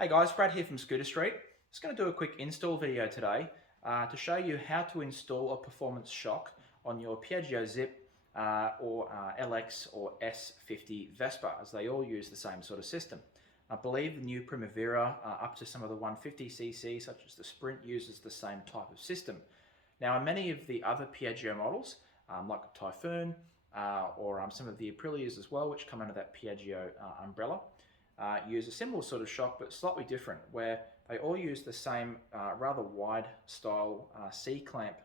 Hey guys, Brad here from Scooter Street. Just going to do a quick install video today to show you how to install a performance shock on your Piaggio Zip or LX or S50 Vespa, as they all use the same sort of system. I believe the new Primavera up to some of the 150cc, such as the Sprint, uses the same type of system. Now, in many of the other Piaggio models, like Typhoon or some of the Aprilias as well, which come under that Piaggio umbrella, use a similar sort of shock, but slightly different, where they all use the same rather wide style C-clamp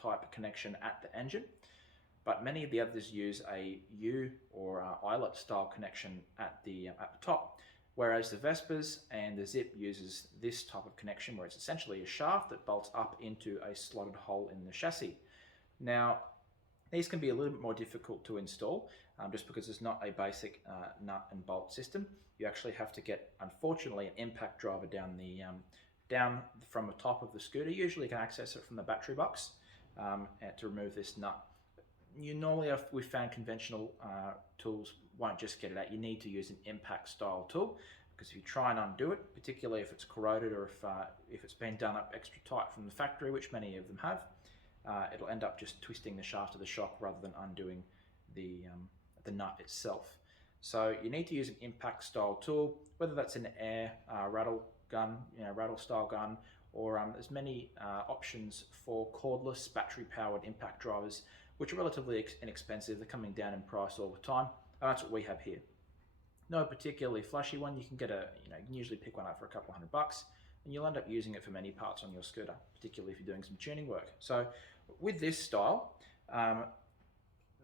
type connection at the engine, but many of the others use a U or eyelet style connection at the top, whereas the Vespas and the Zip uses this type of connection where it's essentially a shaft that bolts up into a slotted hole in the chassis. Now, these can be a little bit more difficult to install just because it's not a basic nut and bolt system. You actually have to get, unfortunately, an impact driver down from the top of the scooter. Usually you can access it from the battery box to remove this nut. We've found conventional tools won't just get it out. You need to use an impact style tool, because if you try and undo it, particularly if it's corroded or if it's been done up extra tight from the factory, which many of them have, it'll end up just twisting the shaft of the shock rather than undoing the nut itself. So you need to use an impact style tool, whether that's an air rattle gun, rattle style gun, or there's many options for cordless battery powered impact drivers, which are relatively inexpensive. They're coming down in price all the time, and that's what we have here. No particularly flashy one. You can get you can usually pick one up for a couple $100, and you'll end up using it for many parts on your scooter, particularly if you're doing some tuning work. So with this style,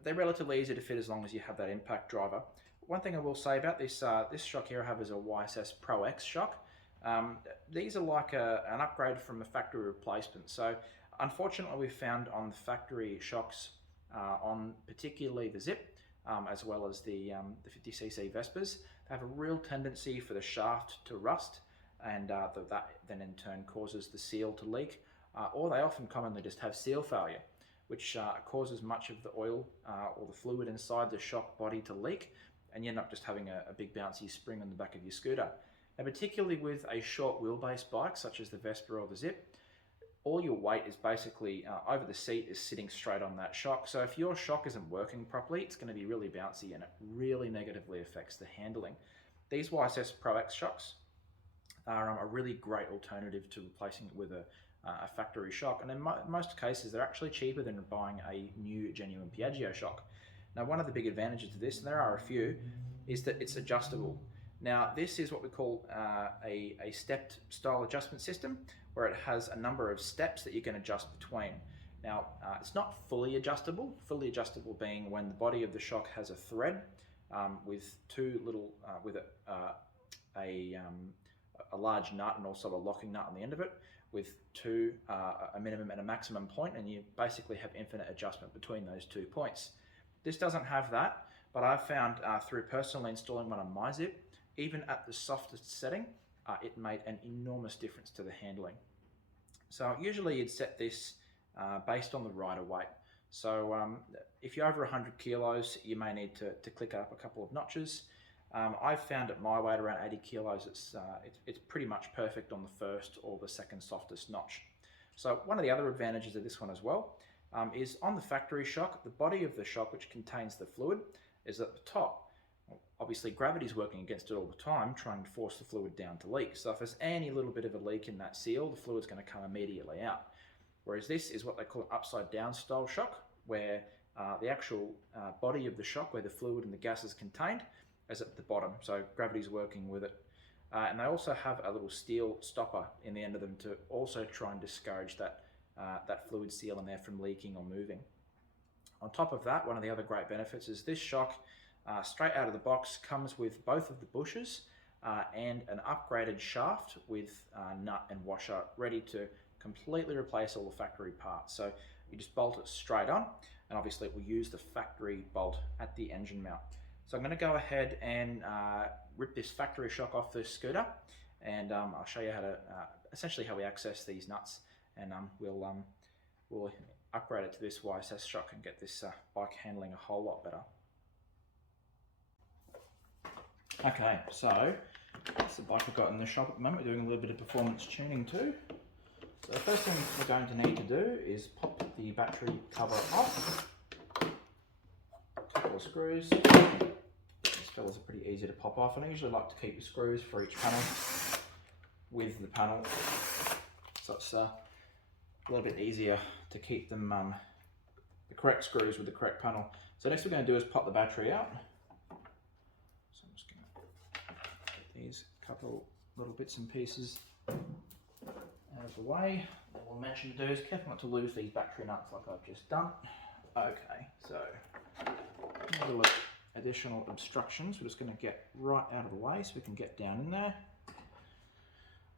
they're relatively easy to fit as long as you have that impact driver. One thing I will say about this shock here I have is a YSS Pro X shock. These are like an upgrade from a factory replacement. So unfortunately, we've found on the factory shocks, on particularly the Zip, as well as the 50cc Vespas, they have a real tendency for the shaft to rust, and that then in turn causes the seal to leak, or they often commonly just have seal failure, which causes much of the oil or the fluid inside the shock body to leak, and you end up just having a big bouncy spring on the back of your scooter. Now, particularly with a short wheelbase bike such as the Vespa or the Zip, all your weight is basically over the seat is sitting straight on that shock. So if your shock isn't working properly, it's going to be really bouncy, and it really negatively affects the handling. These YSS Pro X shocks are a really great alternative to replacing it with a factory shock, and in most cases they're actually cheaper than buying a new genuine Piaggio shock. Now, one of the big advantages to this, and there are a few, is that it's adjustable. Now, this is what we call a stepped style adjustment system, where it has a number of steps that you can adjust between. Now, it's not fully adjustable being when the body of the shock has a thread with a large nut and also a locking nut on the end of it, with a minimum and a maximum point, and you basically have infinite adjustment between those 2 points. This doesn't have that, but I've found through personally installing one on my Zip, even at the softest setting, it made an enormous difference to the handling. So usually you'd set this based on the rider weight. So if you're over 100 kilos, you may need to click up a couple of notches. I've found at my weight around 80 kilos, it's pretty much perfect on the first or the second softest notch. So one of the other advantages of this one as well is on the factory shock, the body of the shock, which contains the fluid, is at the top. Obviously, gravity's working against it all the time, trying to force the fluid down to leak. So if there's any little bit of a leak in that seal, the fluid's going to come immediately out. Whereas this is what they call an upside down style shock, where the actual body of the shock, where the fluid and the gas is contained, is at the bottom. So gravity's working with it. And they also have a little steel stopper in the end of them to also try and discourage that fluid seal in there from leaking or moving. On top of that, one of the other great benefits is this shock, straight out of the box, comes with both of the bushes and an upgraded shaft with nut and washer ready to completely replace all the factory parts. So you just bolt it straight on, and obviously it will use the factory bolt at the engine mount. So I'm going to go ahead and rip this factory shock off this scooter, and I'll show you how to essentially how we access these nuts, and we'll upgrade it to this YSS shock and get this bike handling a whole lot better. Okay, so That's the bike I've got in the shop at the moment. We're doing a little bit of performance tuning too. So the first thing we're going to need to do is pop the battery cover off. A couple of screws. These fellas are pretty easy to pop off, and I usually like to keep the screws for each panel with the panel, so it's a little bit easier to keep them the correct screws with the correct panel. So next we're going to do is pop the battery out. So I'm just going to get these couple little bits and pieces out of the way. What we'll mention to do is careful not to lose these battery nuts like I've just done. Okay, so a little additional obstructions we're just going to get right out of the way so we can get down in there.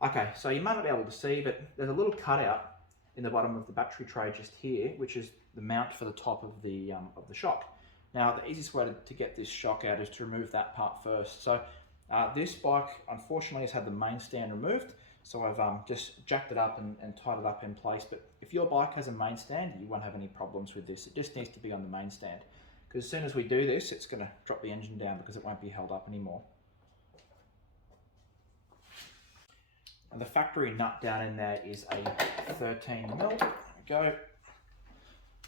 Okay, so you might not be able to see, but there's a little cutout in the bottom of the battery tray just here, which is the mount for the top of the shock. Now, the easiest way to get this shock out is to remove that part first. So this bike, unfortunately, has had the main stand removed. So I've just jacked it up and tied it up in place. But if your bike has a main stand, you won't have any problems with this. It just needs to be on the main stand. Because as soon as we do this, it's going to drop the engine down because it won't be held up anymore. And the factory nut down in there is a 13mm. There we go.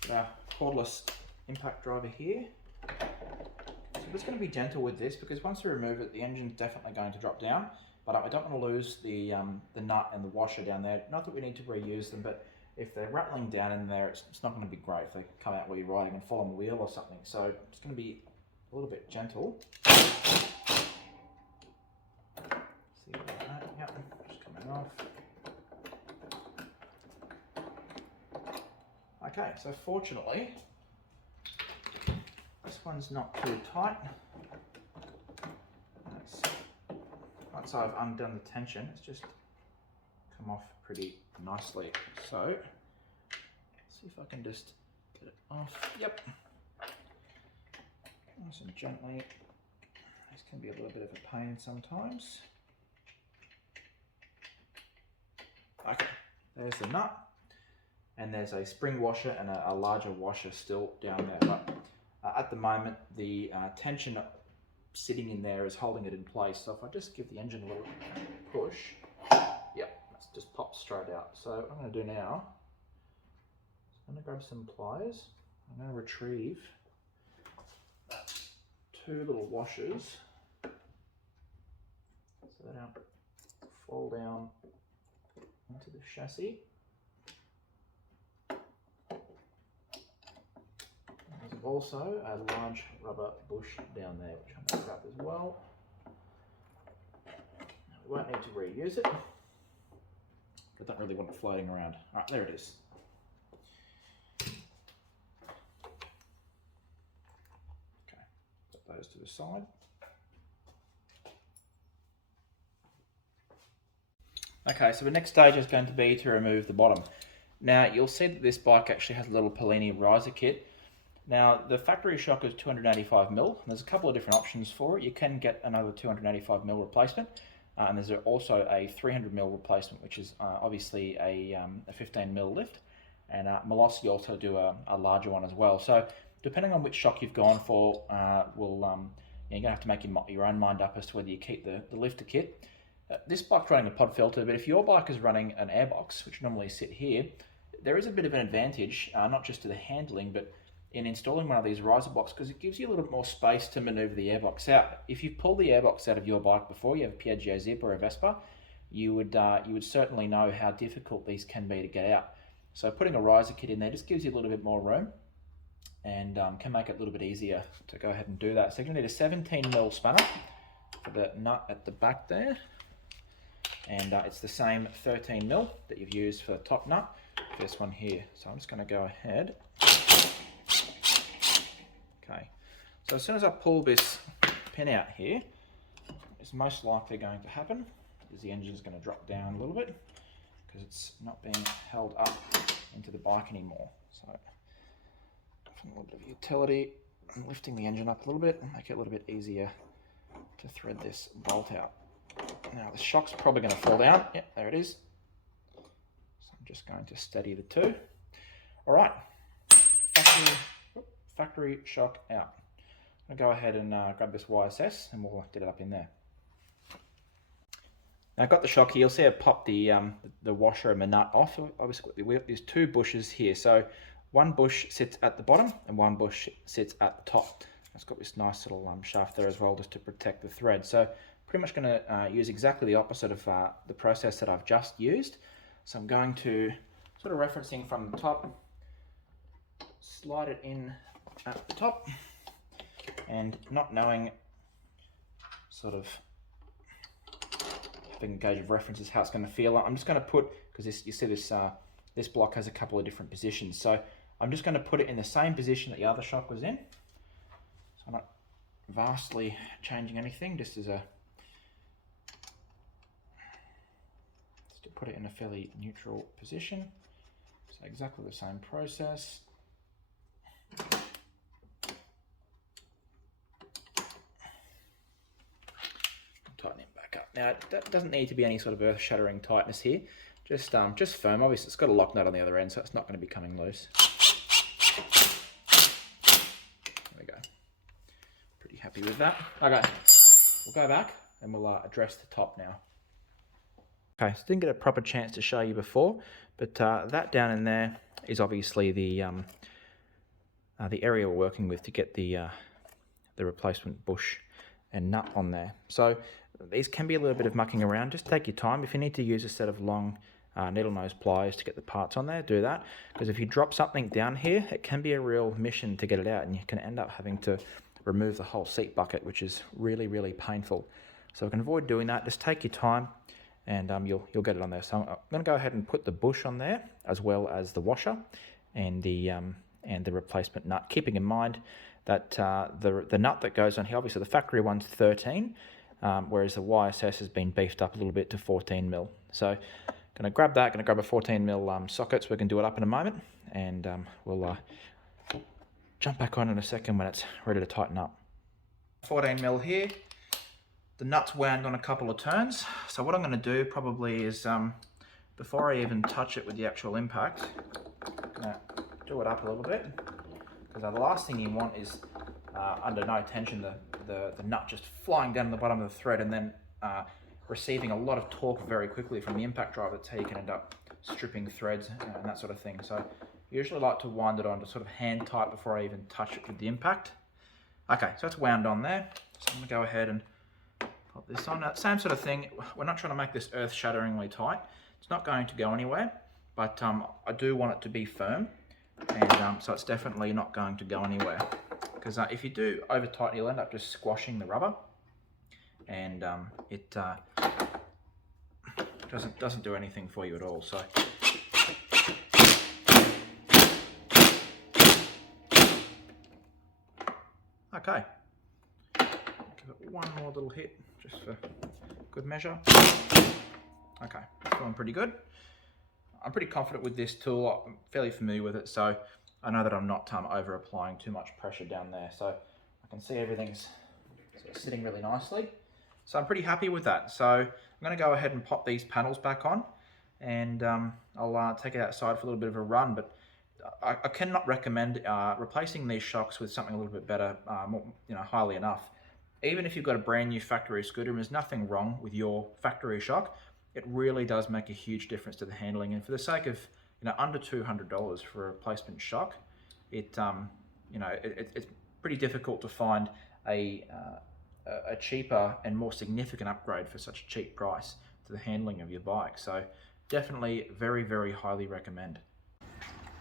Got our cordless impact driver here. So we're just going to be gentle with this because once we remove it, the engine's definitely going to drop down. But I don't want to lose the nut and the washer down there. Not that we need to reuse them, but if they're rattling down in there, it's not going to be great if they come out while you're riding and fall on the wheel or something. So it's going to be a little bit gentle. See about that? Yep, just coming off. Okay, so fortunately, this one's not too tight. Once I've undone the tension, it's just come off pretty nicely. So, let's see if I can just get it off. Yep. Nice and gently. This can be a little bit of a pain sometimes. Okay, there's the nut. And there's a spring washer and a larger washer still down there. But at the moment, the tension sitting in there is holding it in place. So if I just give the engine a little push, yep, it's just popped straight out. So what I'm going to do now, I'm going to grab some pliers. I'm going to retrieve two little washers so they don't fall down into the chassis. There's also a large rubber bush down there, which I'm going to grab as well. Now, we won't need to reuse it. I don't really want it floating around. All right, there it is. Okay, put those to the side. Okay, so the next stage is going to be to remove the bottom. Now, you'll see that this bike actually has a little Polini riser kit. Now, the factory shock is 285mm. There's a couple of different options for it. You can get another 285mm replacement, and there's also a 300mm replacement, which is obviously a 15mm lift, and Molossi also do a larger one as well. So, depending on which shock you've gone for, you're going to have to make your own mind up as to whether you keep the lifter kit. This bike's running a pod filter, but if your bike is running an airbox, which normally sit here, there is a bit of an advantage, not just to the handling, but in installing one of these riser boxes, because it gives you a little bit more space to maneuver the airbox out. If you pull the airbox out of your bike before, you have a Piaggio Zip or a Vespa, you would certainly know how difficult these can be to get out. So putting a riser kit in there just gives you a little bit more room and can make it a little bit easier to go ahead and do that. So you're going to need a 17mm spanner for the nut at the back there, and it's the same 13mm that you've used for the top nut for this one here. So I'm just going to go ahead. Okay, so as soon as I pull this pin out here, it's most likely going to happen is the engine is going to drop down a little bit because it's not being held up into the bike anymore. So a little bit of utility and lifting the engine up a little bit and make it a little bit easier to thread this bolt out. Now the shock's probably going to fall down. Yep, there it is. So I'm just going to steady the two. All right, factory shock out. I'm going to go ahead and grab this YSS and we'll get it up in there. Now I've got the shock here. You'll see I popped the washer and the nut off. Obviously, there's two bushes here. So one bush sits at the bottom and one bush sits at the top. It's got this nice little shaft there as well, just to protect the thread. So pretty much going to use exactly the opposite of the process that I've just used. So I'm going to, sort of referencing from the top, slide it in at the top, and not knowing sort of, having a gauge of reference is how it's going to feel. I'm just going to put, because you see this block has a couple of different positions, so I'm just going to put it in the same position that the other shock was in. So I'm not vastly changing anything, just to put it in a fairly neutral position. So exactly the same process. Tighten it back up. Now that doesn't need to be any sort of earth-shattering tightness here. Just firm. Obviously, it's got a lock nut on the other end, so it's not going to be coming loose. There we go. Pretty happy with that. Okay, we'll go back and we'll address the top now. Okay, so didn't get a proper chance to show you before, but that down in there is obviously the area we're working with to get the replacement bush and nut on there. So these can be a little bit of mucking around. Just take your time. If you need to use a set of long needle nose pliers to get the parts on there, do that, because if you drop something down here, it can be a real mission to get it out, and you can end up having to remove the whole seat bucket, which is really, really painful. So we can avoid doing that. Just take your time, and you'll get it on there. So I'm going to go ahead and put the bush on there, as well as the washer and the replacement nut, keeping in mind that the nut that goes on here, obviously the factory one's 13, whereas the YSS has been beefed up a little bit to 14 mil. So going to grab that, going to grab a 14 mil socket so we can do it up in a moment, and we'll jump back on in a second when it's ready to tighten up. 14 mil here. The nut's wound on a couple of turns. So what I'm going to do probably is, before I even touch it with the actual impact, I'm going to do it up a little bit, because the last thing you want is under no tension the nut just flying down the bottom of the thread and then receiving a lot of torque very quickly from the impact drive. That's how you can end up stripping threads and that sort of thing. So I usually like to wind it on to sort of hand tight before I even touch it with the impact. Okay, so it's wound on there. So I'm going to go ahead and pop this on. Now, same sort of thing. We're not trying to make this earth-shatteringly tight. It's not going to go anywhere, but I do want it to be firm, and so it's definitely not going to go anywhere. Because if you do over tighten, you'll end up just squashing the rubber, and it doesn't do anything for you at all. So okay, give it one more little hit just for good measure. Okay, it's going pretty good. I'm pretty confident with this tool. I'm fairly familiar with it, so I know that I'm not over applying too much pressure down there. So I can see everything's sort of sitting really nicely. So I'm pretty happy with that. So I'm going to go ahead and pop these panels back on, and I'll take it outside for a little bit of a run. But I cannot recommend replacing these shocks with something a little bit better, highly enough. Even if you've got a brand new factory scooter and there's nothing wrong with your factory shock, it really does make a huge difference to the handling. And for the sake of under $200 for a replacement shock, it's pretty difficult to find a cheaper and more significant upgrade for such a cheap price to the handling of your bike. So definitely very, very highly recommend.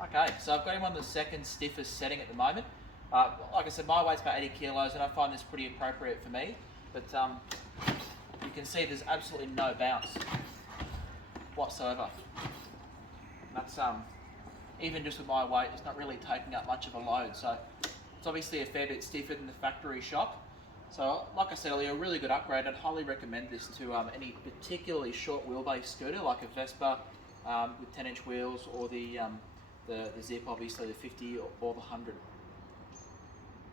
Okay, so I've got him on the second stiffest setting at the moment. Like I said, my weight's about 80 kilos, and I find this pretty appropriate for me. But you can see there's absolutely no bounce whatsoever. That's even just with my weight, it's not really taking up much of a load. So it's obviously a fair bit stiffer than the factory shock. So like I said earlier, a really good upgrade. I'd highly recommend this to any particularly short wheelbase scooter like a Vespa with 10-inch wheels, or the Zip, obviously the 50 or the 100.